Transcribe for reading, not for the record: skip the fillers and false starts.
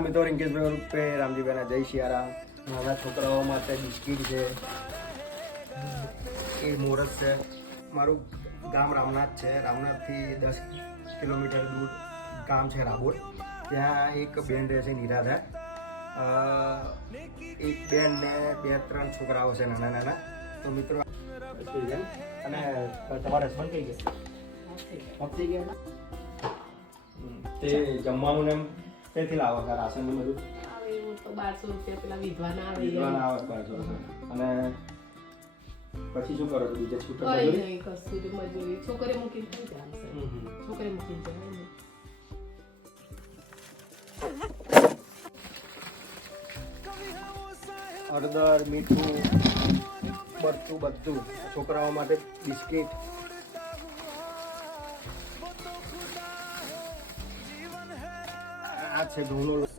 મિત્રો રિંકેશભાઈ રૂપે રામજીભાઈના જય સિયારામ. નાના છોકરાઓ માટે બિસ્કીટ છે, એ મોરસ છે. મારું ગામ રામનાથ છે. રામનાથથી 10 કિલોમીટર દૂર ગામ છે રાબોર. ત્યાં એક બેન રહે છે નિરાધા. એક બેન ને 2-3 છોકરાઓ છે નાના નાના. તો મિત્રો અને તમારા હસબન્ડ કઈ ગયા પતી ગયા તે જમવાનું ને ક્યાંથી લાવો છો રાશન ને બધું? એવું તો 1200 રૂપિયા પેલા વિધવાના આવે. વિધવાના આવે 1200. અને પછી શું કરો છો બીજા છૂટક કઈ મજૂરી? નહીં, કશું જ મજૂરી. છોકરે મૂકીને થઈ જાય છે. છોકરે મૂકીને જાય ને. હળદર, મીઠું, મરચું બધું. છોકરાઓ માટે બિસ્કિટ. આ છે ઘઉંનો લોટ.